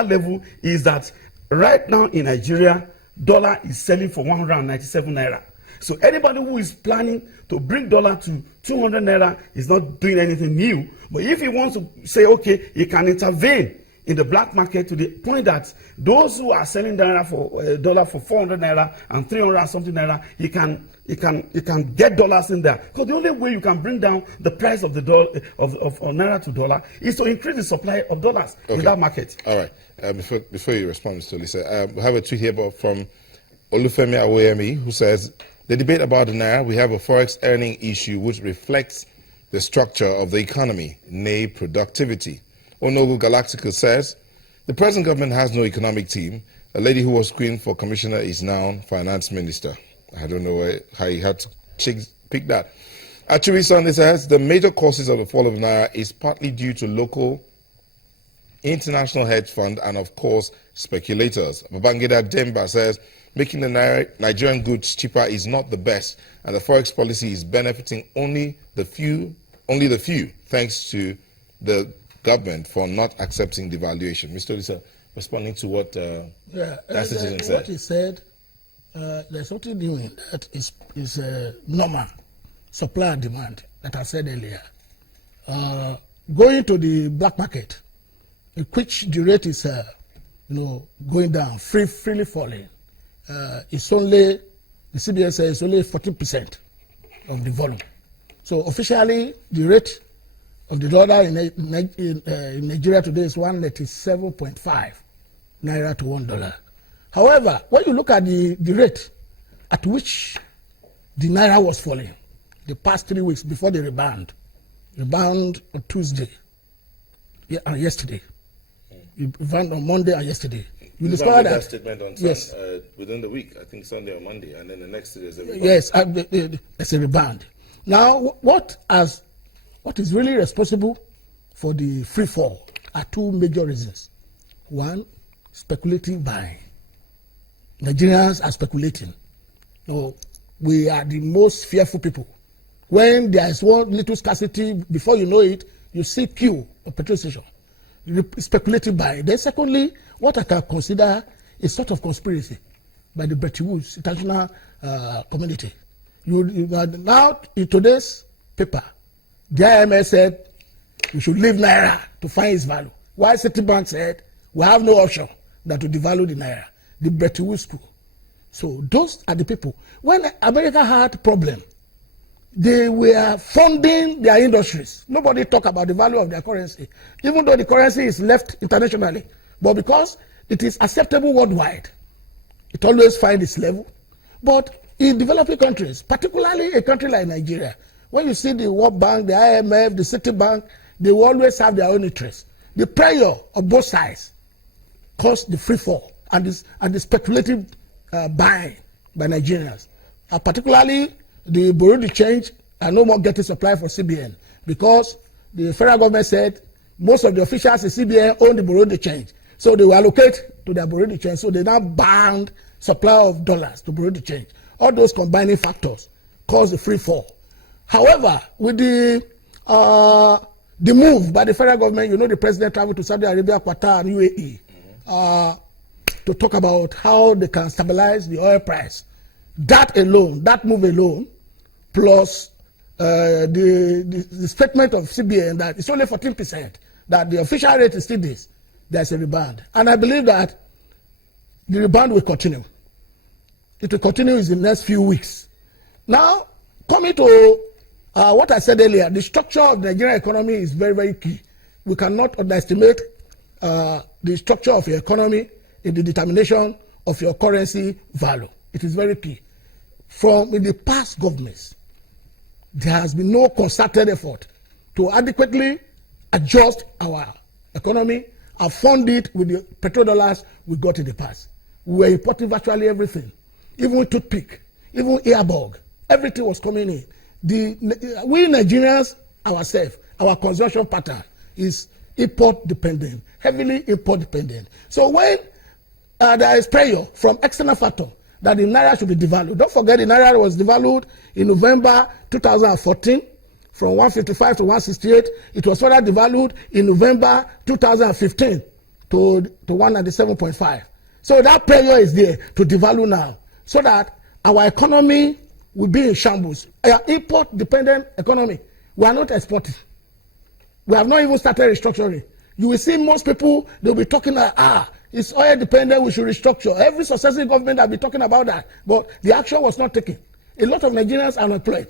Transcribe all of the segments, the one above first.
level is that right now in Nigeria, dollar is selling for 197 naira. So anybody who is planning to bring dollar to 200 naira is not doing anything new. But if he wants to say, okay, he can intervene in the black market to the point that those who are selling dollar for 400 naira and 300 and something naira, he can get dollars in there. Because the only way you can bring down the price of the dollar of naira to dollar is to increase the supply of dollars in that market. All right. Before you respond, Mr. Lisa, we have a tweet here from Olufemi Awoyemi, who says, the debate about the naira, we have a forex earning issue which reflects the structure of the economy, nay, productivity. Onogu Galactica says, the present government has no economic team. A lady who was screened for commissioner is now finance minister. I don't know how he had to pick that. Achiri Sunday says, the major causes of the fall of Naira is partly due to local, international hedge fund and, of course, speculators. Babangida Demba says, making the Nigerian goods cheaper is not the best, and the forex policy is benefiting only the few, thanks to the government for not accepting devaluation. Mr. Lisa, responding to what that citizen said. What he said, there's something new in that is normal supply and demand that I said earlier. Going to the black market, in which the rate is going down, freely falling, it's only, the CBN says it's only 14% of the volume. So officially, the rate of the dollar in Nigeria today is 187.5 naira to $1. However, when you look at the rate at which the naira was falling the past 3 weeks before the rebound on Tuesday and yesterday, rebound on Monday and yesterday, you discover that statement on yes, within the week, I think Sunday or Monday, and then the next day there's a rebound. Yes, there's a rebound. Now, what is really responsible for the free fall are two major reasons. One, speculative buying. Nigerians are speculating. We are the most fearful people. When there is one little scarcity, before you know it, you see queue of petrol station. Speculative buying. Then secondly, what I can consider a sort of conspiracy by the Bretton Woods international community. Now, in today's paper, the IMF said we should leave Naira to find its value. While Citibank said we have no option than to devalue the Naira, the Bretton Woods school. So those are the people. When America had a problem, they were funding their industries. Nobody talk about the value of their currency, even though the currency is left internationally. But because it is acceptable worldwide, it always finds its level. But in developing countries, particularly a country like Nigeria, when you see the World Bank, the IMF, the Citibank, they will always have their own interests. The pressure of both sides caused the free fall and the speculative buying by Nigerians. Particularly the Bureau de Change are no more getting supply for CBN because the federal government said most of the officials in CBN own the Bureau de Change. So they will allocate to their Bureau de Change. So they now banned supply of dollars to Bureau de Change. All those combining factors caused the free fall. However, with the move by the federal government, the president traveled to Saudi Arabia, Qatar, and UAE to talk about how they can stabilize the oil price. That move alone, plus the statement of CBN that it's only 14%, that the official rate is still this, there's a rebound. And I believe that the rebound will continue. It will continue in the next few weeks. Now, coming to what I said earlier, the structure of the Nigerian economy is very, very key. We cannot underestimate the structure of your economy in the determination of your currency value. It is very key. In the past governments, there has been no concerted effort to adequately adjust our economy and fund it with the petrodollars we got in the past. We were importing virtually everything, even toothpick, even earbug. Everything was coming in. We Nigerians ourselves, our consumption pattern is import dependent, heavily import dependent. So when there is pressure from external factor that the Naira should be devalued, don't forget the Naira was devalued in November 2014 from 155 to 168. It was further devalued in November 2015 to 197.5. So that pressure is there to devalue now, so that our economy will be in shambles. Our import-dependent economy, we are not exporting. We have not even started restructuring. You will see most people, they'll be talking like, it's oil dependent, we should restructure. Every successive government will be talking about that, but the action was not taken. A lot of Nigerians are unemployed.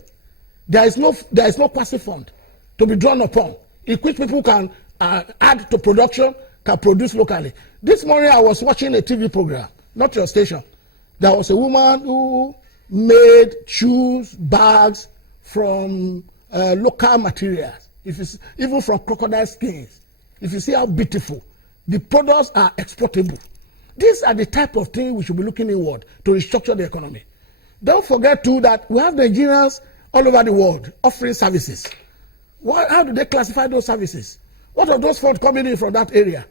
There is no passive fund to be drawn upon, in which people can add to production, can produce locally. This morning I was watching a TV program, not your station. There was a woman who made shoes, bags from local materials, even from crocodile skins. If you see how beautiful, the products are exportable. These are the type of things we should be looking inward to restructure the economy. Don't forget too that we have Nigerians all over the world offering services. How do they classify those services? What are those funds coming in from that area?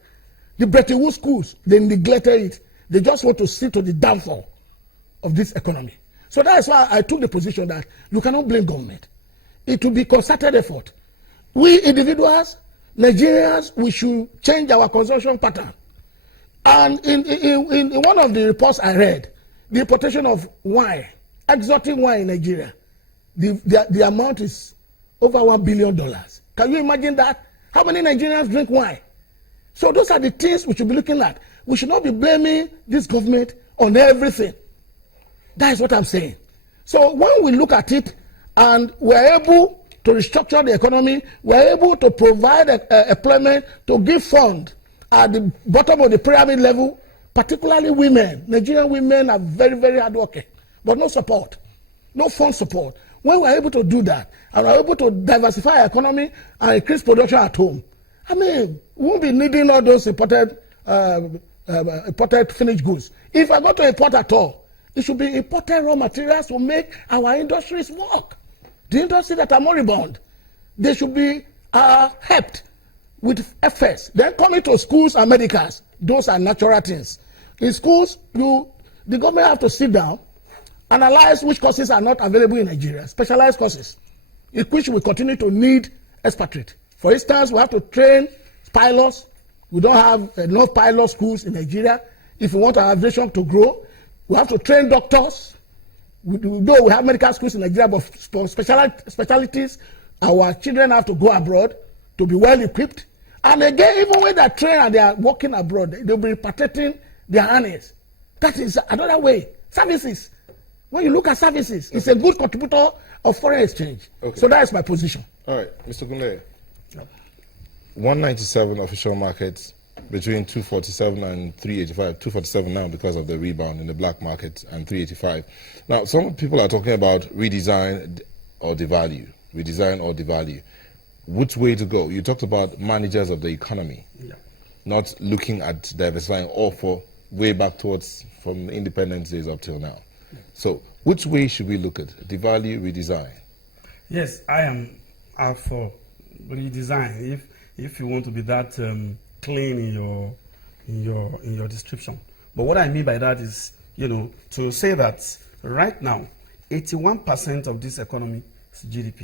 The Bretton Woods schools, they neglected it. They just want to see to the downfall of this economy. So that's why I took the position that you cannot blame government. It will be concerted effort. We individuals, Nigerians, we should change our consumption pattern. And in one of the reports I read, the importation of wine, exotic wine in Nigeria, the amount is over $1 billion. Can you imagine that? How many Nigerians drink wine? So those are the things we should be looking at. We should not be blaming this government on everything. That is what I'm saying. So when we look at it and we're able to restructure the economy, we're able to provide employment, to give funds at the bottom of the pyramid level, particularly women. Nigerian women are very, very hardworking, but no support, no fund support. When we're able to do that, and we're able to diversify our economy and increase production at home, I mean, we won't be needing all those imported finished goods. If I go to import at all, it should be imported raw materials to make our industries work. The industries that are moribund, they should be helped with efforts. Then coming to schools and medicals, those are natural things. In schools, the government have to sit down, analyze which courses are not available in Nigeria, specialized courses, in which we continue to need expatriate. For instance, we have to train pilots. We don't have enough pilot schools in Nigeria. If we want our aviation to grow, we have to train doctors. Though we have medical schools in Nigeria, but for specialties, our children have to go abroad to be well equipped. And again, even when they're trained and they are working abroad, they'll be repatriating their earnings. That is another way. Services. When you look at services, it's a good contributor of foreign exchange. Okay. So that is my position. All right, Mr. Gunle. 197 official markets between 247 and 385. 247 now because of the rebound in the black market, and 385. Now, some people are talking about redesign or devalue. Redesign or devalue. Which way to go? You talked about managers of the economy, not looking at diversifying all for way back towards from independence days up till now. So, which way should we look at? Devalue, redesign? Yes, I am out for redesign. If you want to be that clean in your description. But what I mean by that is, to say that right now, 81% of this economy is GDP.